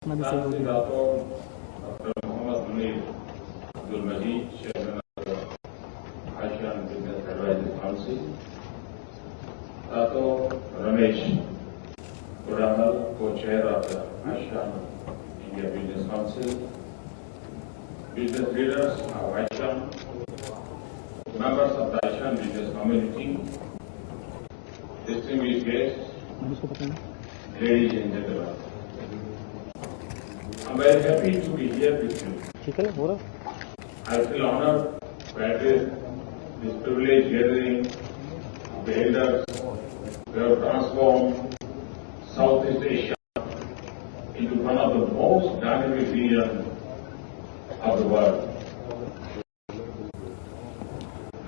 ASEAN Business Advisory Council, Dato Ramesh, co-chair of the ASEAN India Business Council, business leaders of ASEAN, members of the ASEAN business community, distinguished guests, ladies and gentlemen. I'm very happy to be here with you. I feel honored to address this privileged gathering of the elders who have transformed Southeast Asia into one of the most dynamic regions of the world.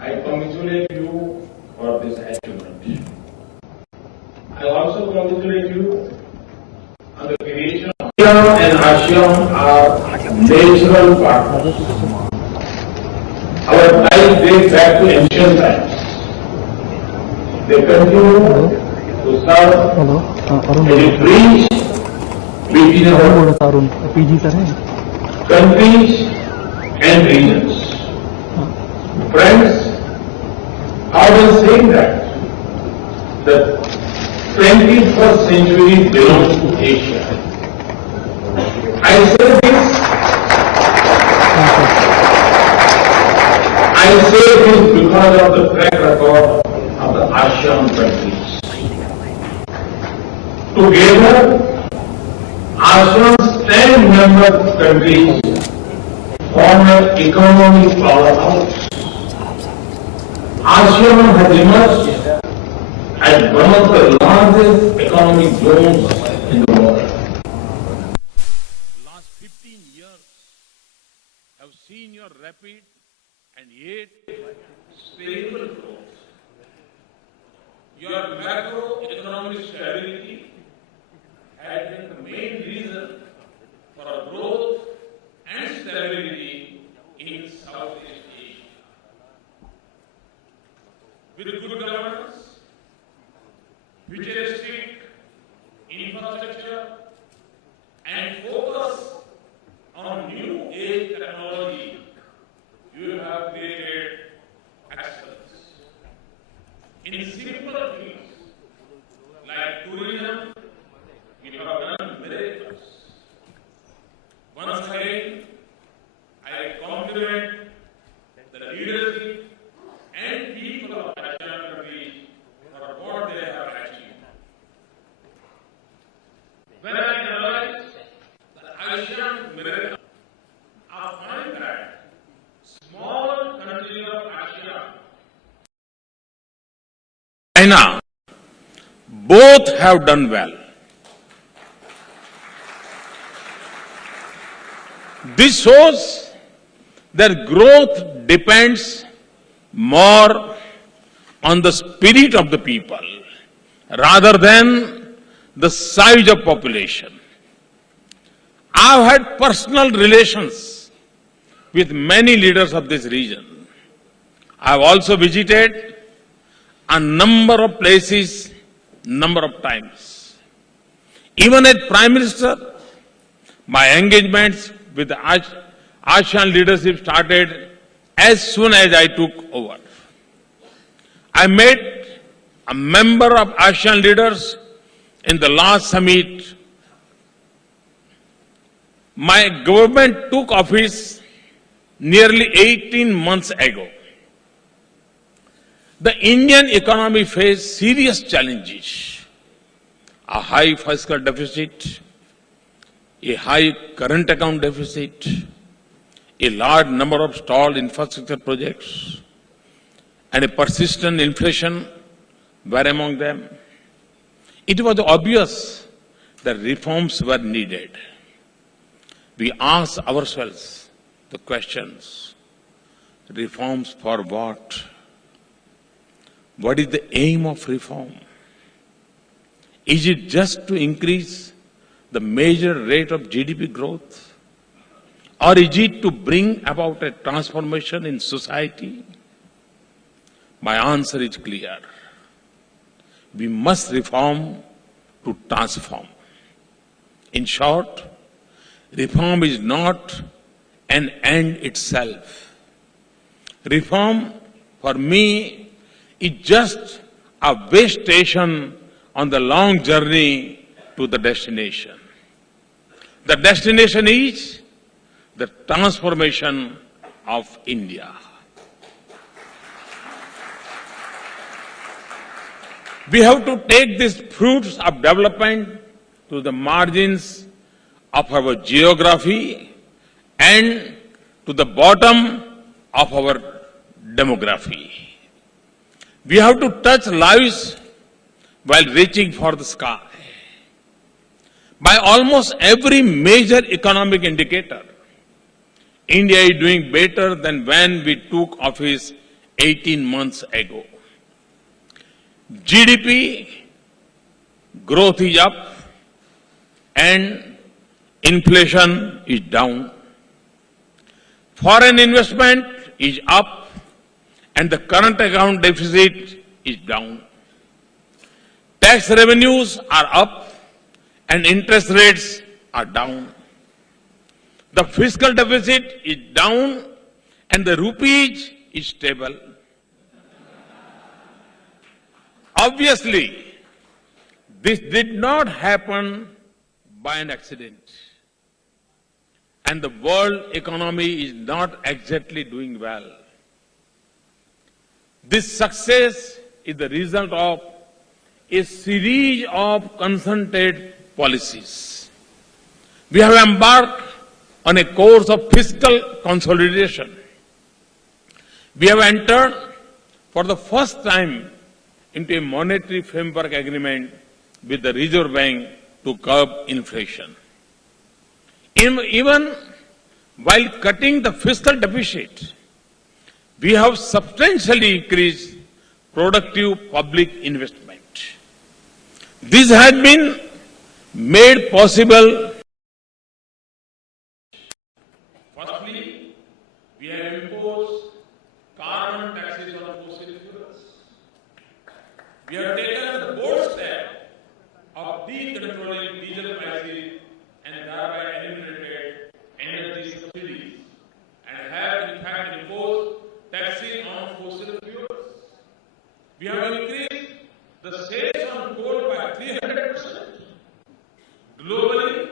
I congratulate you for this achievement. I also congratulate you on the creation of ASEAN and ASEAN are natural partners. Our ties date back to ancient times. They continue to serve as a bridge between our countries and regions. Friends, I was saying that the 21st century belongs to Asia. I say this because of the track record of the ASEAN countries. Together, ASEAN's 10 member countries form an economic powerhouse. ASEAN has emerged as one of the largest economic zones in the world. Last 15 years have seen your rapid and yet stable growth. Your macroeconomic stability has been the main reason for our growth and stability in Southeast Asia. With good governance, futuristic infrastructure, and focus on new age technology, you have created excellence. In simple things like tourism, you have done miracles. Once again, I compliment the leadership and people of ASEAN countries for what they have achieved. When I analyze the ASEAN miracle, I find that small countries of ASEAN, China, both have done well. This shows that growth depends more on the spirit of the people rather than the size of population. I've had personal relations with many leaders of this region. I've also visited a number of places, number of times. Even as Prime Minister, my engagements with the ASEAN leadership started as soon as I took over. I met a member of ASEAN leaders in the last summit. My government took office nearly 18 months ago. The Indian economy faced serious challenges: a high fiscal deficit, a high current account deficit, a large number of stalled infrastructure projects, and a persistent inflation were among them. It was obvious that reforms were needed. We asked ourselves the questions: reforms for what? What is the aim of reform? Is it just to increase the major rate of GDP growth? Or is it to bring about a transformation in society? My answer is clear. We must reform to transform. In short, reform is not an end itself. Reform, for me, is just a way station on the long journey to the destination. The destination is the transformation of India. We have to take these fruits of development to the margins of our geography and to the bottom of our demography. We have to touch lives while reaching for the sky. By almost every major economic indicator, India is doing better than when we took office 18 months ago. GDP growth is up and inflation is down. Foreign investment is up and the current account deficit is down. Tax revenues are up and interest rates are down. The fiscal deficit is down and the rupee is stable. Obviously, this did not happen by an accident. And the world economy is not exactly doing well. This success is the result of a series of concerted policies. We have embarked on a course of fiscal consolidation. We have entered for the first time into a monetary framework agreement with the Reserve Bank to curb inflation. Even while cutting the fiscal deficit, we have substantially increased productive public investment. This has been made possible. Firstly, we have imposed carbon taxes on fossil fuels. We have taken the bold step of decontrolling diesel prices and thereby eliminated energy subsidies and have in fact imposed taxes on fossil fuels. We have increased the sales on coal by 300%. Globally,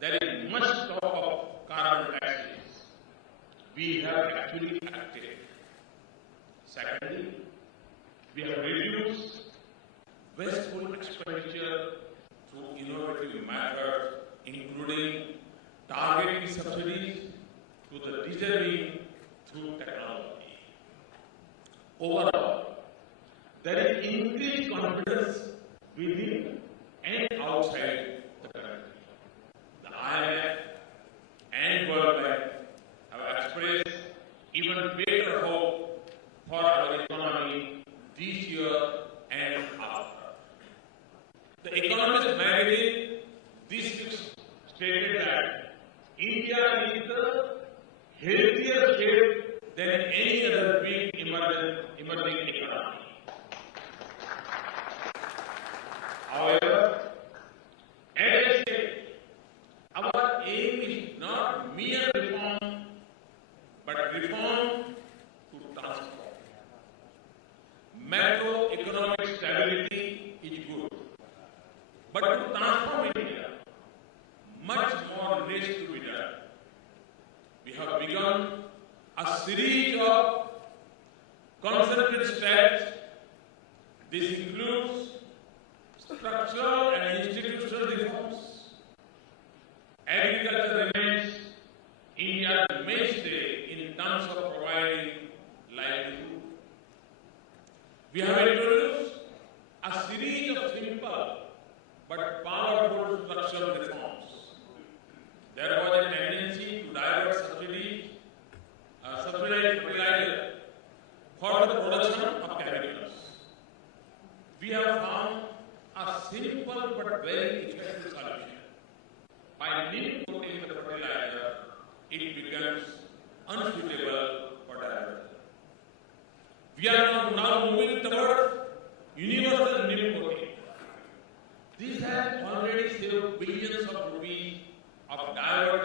there is much talk of carbon taxes. We have actually acted. Secondly, we have reduced wasteful expenditure through innovative methods, including targeting subsidies to the deserving through technology. Overall, there is increased confidence within and outside the country. The IMF and World Bank have expressed even better hope for our economy this year and after. The Economist magazine this week stated that India is the healthier state than any other big emerging economy. However, as I said, our aim is not mere reform, but reform to transform. Macroeconomic stability is good, but to transform India, much more needs to be done. We have begun a series of concerted steps. This includes structural and institutional reforms. Agriculture remains India's mainstay in terms of providing livelihood. We have introduced a series of simple but powerful structural reforms. There was a tendency to divert subsidized fertilizer for the production of chemicals. We have found a simple but very effective solution. By importing the fertilizer, it becomes unsuitable for diversion. We are now moving toward universal milk coating. This has already saved billions of rupees of diverted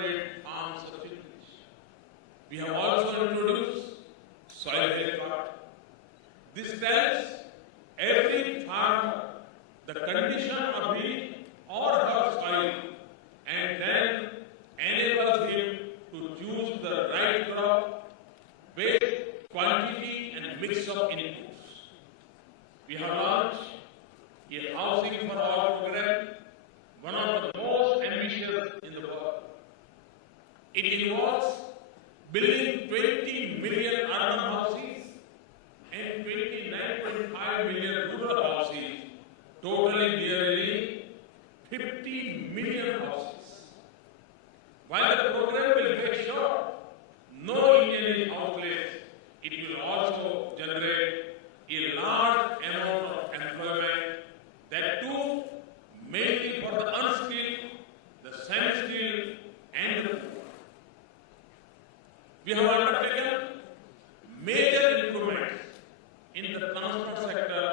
It involves building 20 million urban houses and 29.5 million rural houses, totaling nearly 50 million houses. While the program will make sure no Indian outlets, it will also generate a large amount of employment, that too mainly for the unskilled, the semi-skilled, and the poor. We have undertaken major improvements in the transport sector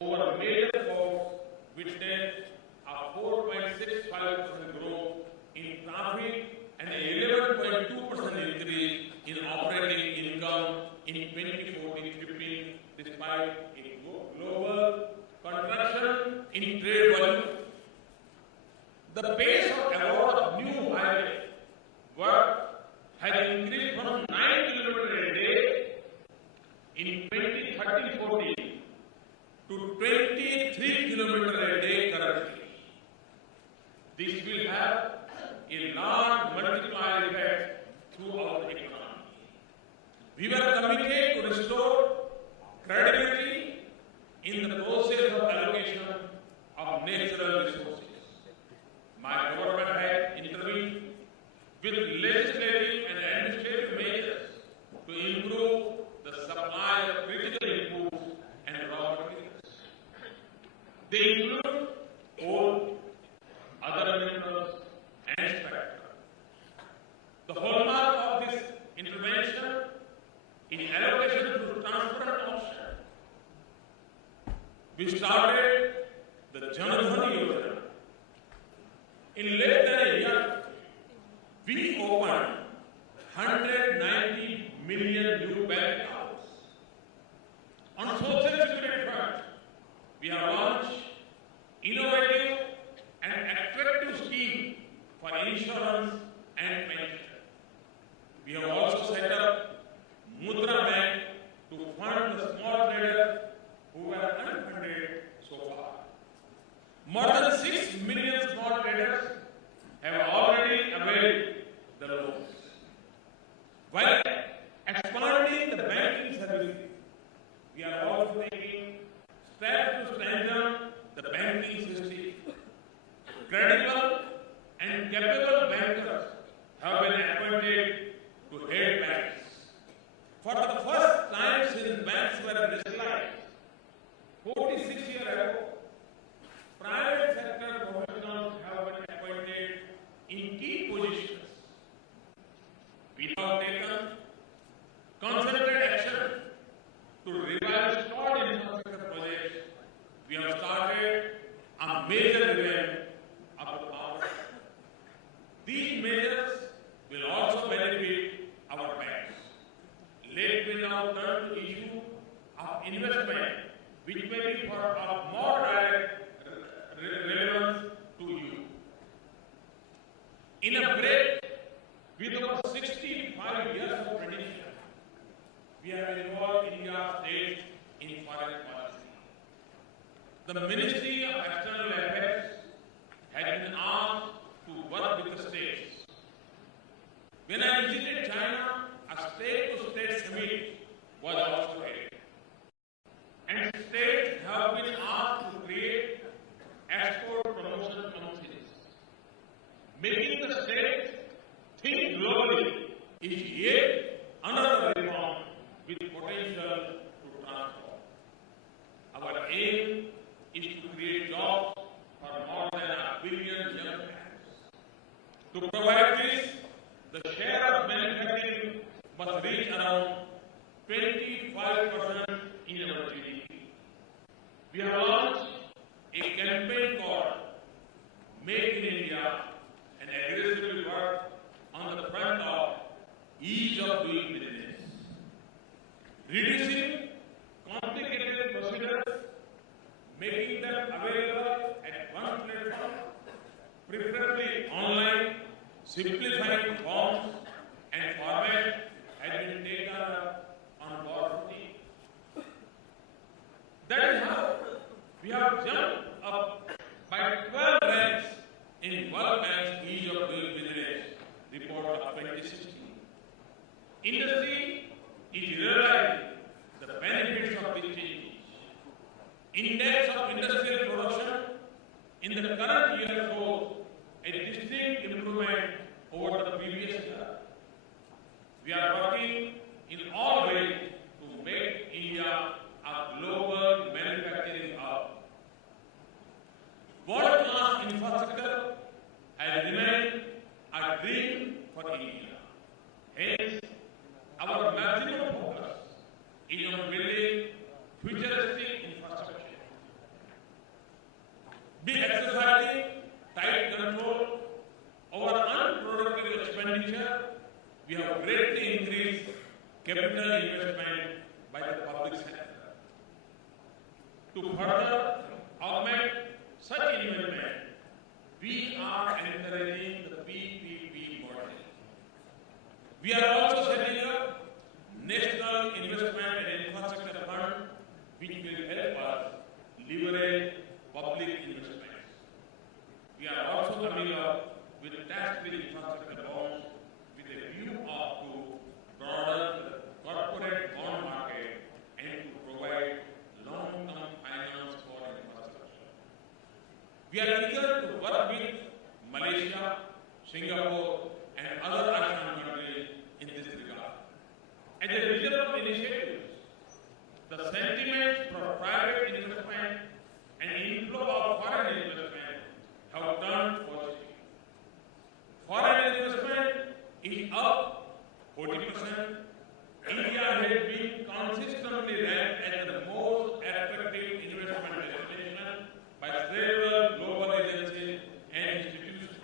over major force, witnessed a 4.65% growth in traffic and an 11.2% increase in operating income in 2014-15, despite a global contraction in trade volume. The pace of award of new highway work has increased from 9 kilometers a day in 2013-14 to 23 kilometers a day currently. This will have a large multiplier effect throughout the economy. We were committed to restore credibility in the process of allocation of natural resources. My government has intervened with legislative and administrative measures to improve the supply of critical inputs and raw materials. They include coal, other minerals, and spectra. The hallmark of this intervention in allocation through transparent auction. We started the Janata. In less than a year, we opened 190 million new bank accounts. On social security front, we have launched innovative and attractive scheme for insurance and pension. We have also set up Mudra Bank to fund the small traders who were unfunded so far. More than 6 million small traders have already availed the loans. While expanding the banking services, we are also taking steps to strengthen the banking system. Credible and capable bankers have been appointed to head banks. For the first time since banks were nationalized, 46 years ago, private sector professionals have been appointed in key positions. We have taken concerted action to revive stalled infrastructure projects. We have started a major revamp of the power sector. These measures will also benefit our banks. Let me now turn to the issue of investment, which may be of more direct relevance to you. In a break with over 65 years of tradition, we have involved India's states in foreign policy. The Ministry of External Affairs has been asked to work with the states. When I visited China, a state-to-state summit was also held. And states have been asked to create export promotion councils. Making the states think globally is yet another reform with potential to transform. Our aim is to create jobs for more than 1 billion young hands. To provide this, the share of manufacturing must reach around 25% in our GDP. We have launched a campaign called Make in India and aggressively work on the front of ease of doing business. Reducing complicated procedures, making them available at one platform, preferably online, simplifying forms and formats has been taken up on board routine. That is how we have jumped up by 12 ranks in World Bank's Ease of Doing Business report of 2020. Industry is realizing the benefits of these changes. Index of industrial production in the current year shows a distinct improvement over the previous year. We are working in all ways to make India a global manufacturing hub. World-class infrastructure has remained a dream for India. Hence, our maximum focus is on building futuristic infrastructure. Be exercising tight control over unproductive expenditure, we have greatly increased capital investment by the public sector. To further augment such investment, we are encouraging the PPP model. We are also setting up National Investment and Infrastructure Fund, which will help us leverage public investments. We are also coming up with tax-free infrastructure bonds with a view of to broaden the corporate bond market and to provide long-term finance for infrastructure. We are eager to work with Malaysia, Singapore, and other ASEAN countries in this regard. As a result of initiatives, the sentiments for private investment and inflow of foreign investment have turned positive. Foreign investment is up 40%. India has been consistently ranked as the most attractive investment destination by several global agencies and institutions.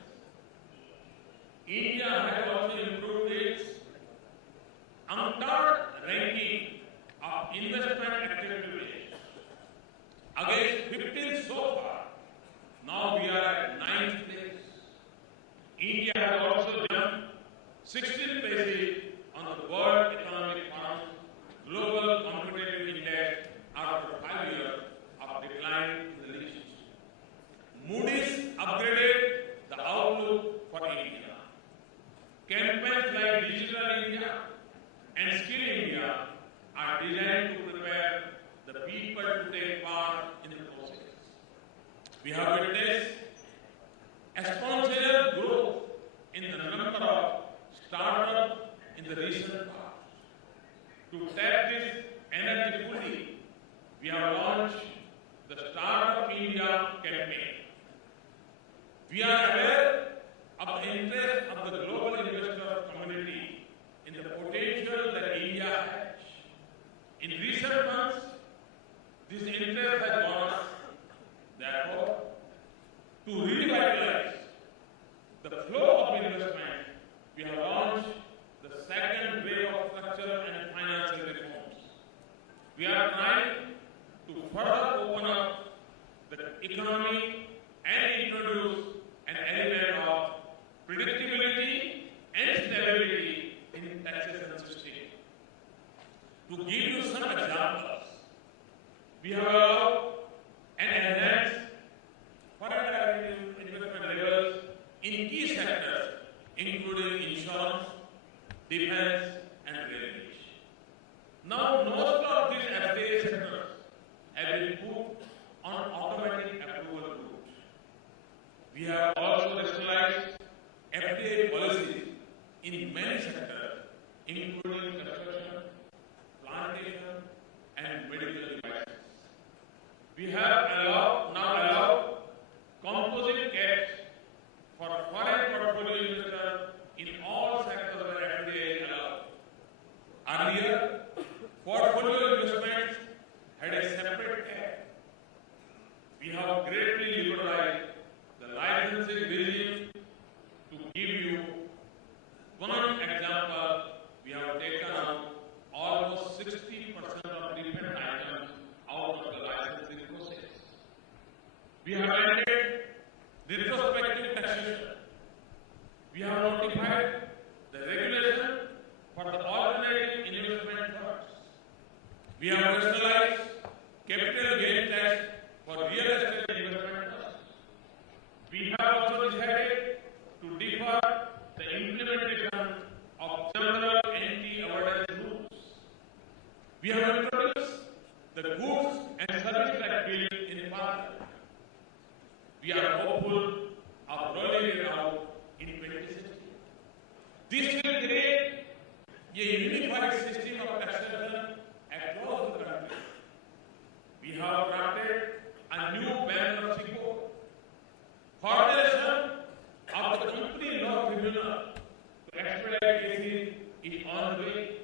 India has also improved its untouched ranking of investment activities. Against 15 so far, now we are at 9th place. India has also jumped 16 places on the World Economic Forum's Global Competitive Index after 5 years of decline in the list. Moody's upgraded the outlook for India. Campaigns like Digital India and Skill India are designed to prepare the people to take part in the process. We have witnessed exponential growth in the number of startups in the recent past. To tap this energy fully, we have launched the Startup India campaign. We are aware of the interest of the global investor community in the potential that India has. In recent months, this interest has gone up. Therefore, to revitalize the flow of investment, we have launched the second wave of structural and financial reforms. We are trying to further open up the economy and introduce an element of predictability and stability in the taxation system. To give you some examples, we have allowed and enhanced foreign direct investment levels in key sectors, including insurance, defense, and railways. Now, most of these FTA sectors have been put on automatic approval route. We have also rationalized FTA policies in many sectors, including construction, plantation, and medical devices. We have now allowed composite caps for foreign portfolio investors in all sectors where FTA is allowed. Earlier, portfolio investments had a separate cap. We have greatly liberalized the licensing regime. To give you one example, we have taken out almost 60% of different items out of the licensing process. We have added retrospective taxation. We have notified the regulation for the alternative investment funds. We have rationalized capital gain tax for real estate investment trusts. We have also decided to defer the implementation of several anti-awareness the goods and service-led field in Bharatiya. We are hopeful of rolling it out in 2016. This will create a unified system of taxation across the country. We have drafted a new plan of support. Coordination of the company law tribunal to expedite cases is on the way.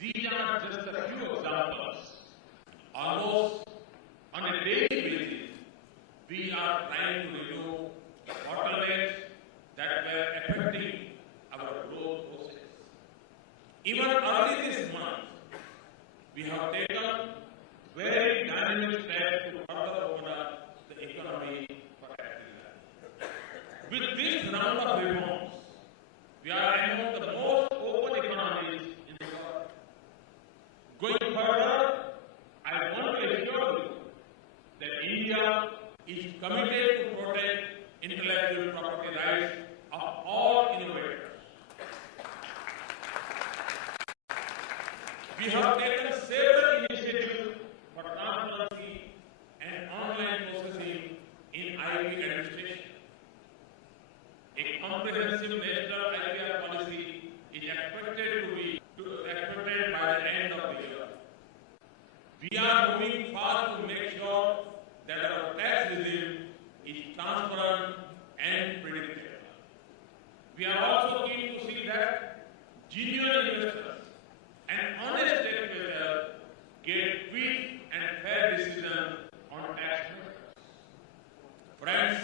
These are just a few examples. Almost on a daily basis, we are trying to remove bottlenecks that were affecting our growth process. Even early this month, we have taken very dynamic steps to further open up the economy for everyone. With this round of reforms, we are among the most open economies in the world. Going further, I want to assure you that India is committed to protect intellectual property rights of all innovators. We have taken several initiatives for transparency and online processing in IP administration. A comprehensive national IPR policy is expected to be expected by the end of the year. We are moving fast to make sure that our tax regime is transparent and predictable. We are also keen to see that genuine investors and honest taxpayers get quick and fair decisions on tax matters. Friends,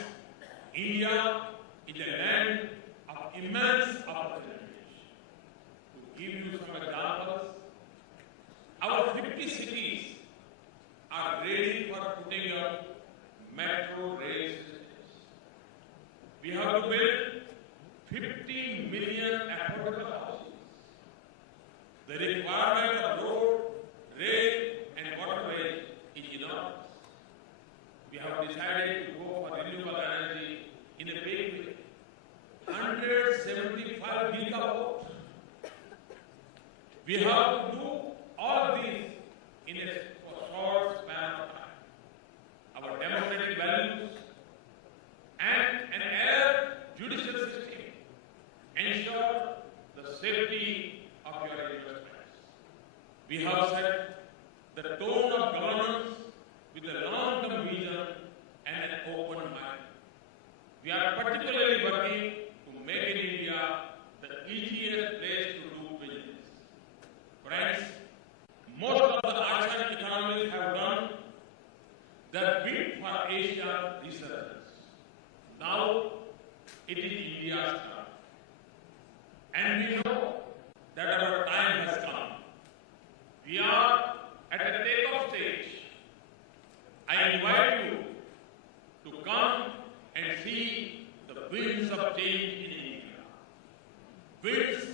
India is a land of immense opportunities. To give you some examples, our 50 cities are ready for putting up metro rail systems. We have to build 50 million affordable houses. The requirement of road, rail and waterways is enormous. We have decided to go for renewable energy in a big way. 175 gigawatts. We have to do all this in a short span of time. Our democratic values and an air judicial system ensure the safety of your investments. We have set the tone of governance with a long-term vision and an open mind. We are particularly working to make India the easiest place to do business. Friends, most of the ASEAN economies have done their bit for Asia researchers. Now it is India's turn. And we know that our time has come. We are at a takeoff stage. I invite you to come and see the winds of change in India. Winds